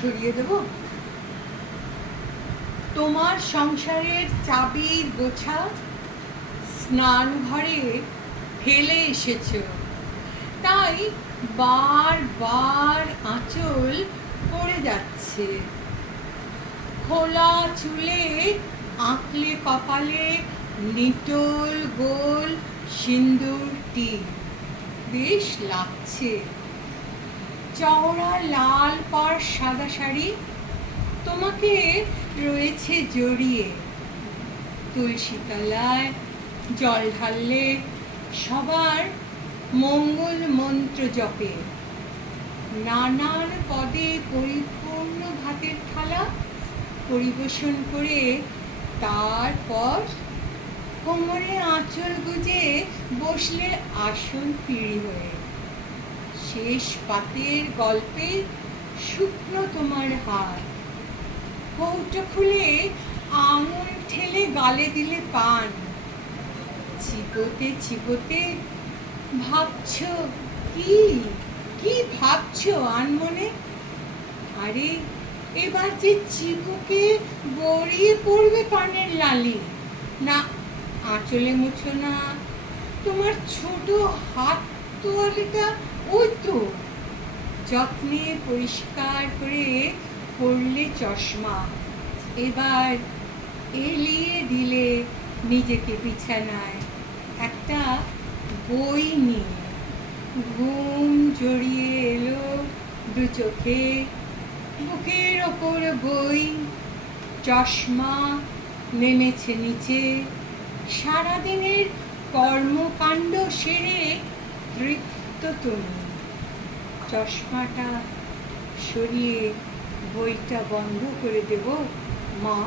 সরিয়ে দেব? তোমার সংসারের চাবির গোছা স্নান ঘরে ফেলে এসেছো, তাই বারবার আঁচল পড়ে যাচ্ছে। খোলা চুলে আঁকলে কপালে নিটোল গোল সিন্দুর টিপ, বেশ লাগছে। চওড়া লাল পাড় সাদা শাড়ি তোমাকে রয়েছে জড়িয়ে। তুলসী তলায় জল ঢাললে সবার মঙ্গল মন্ত্র জপে। নানান পদে পরিপূর্ণ ভাতের থালা পরিবেশন করে তারপর কোমরে আঁচল গুজে বসলে আসন পিঁড়ি হয়ে। শেষ পাতের গল্পে শুকনো তোমার হাত, কৌটো খুলে আঙুল ঠেলে গালে দিলে পান। চিবোতে চিবোতে ভাবছো কি কি ভাবছো আনমনে? আরে এবার যে চিবুকে গড়িয়ে পড়বে পানের লালি। না, আঁচলে মুছো না, তোমার ছোট হাত তোয়ালেটা ওই তো। যত্নে পরিষ্কার করে পরলে চশমা, এবার এলিয়ে দিলে নিজেকে বিছানায় একটা বই নিয়ে। ঘুম জড়িয়ে এলো দু চোখে, বুকের ওপর বই, চশমা নেমেছে নিচে। সারাদিনের কর্মকাণ্ড সেরে তৃপ্ত তুমি। চশমাটা সরিয়ে বইটা বন্ধ করে দেব মা।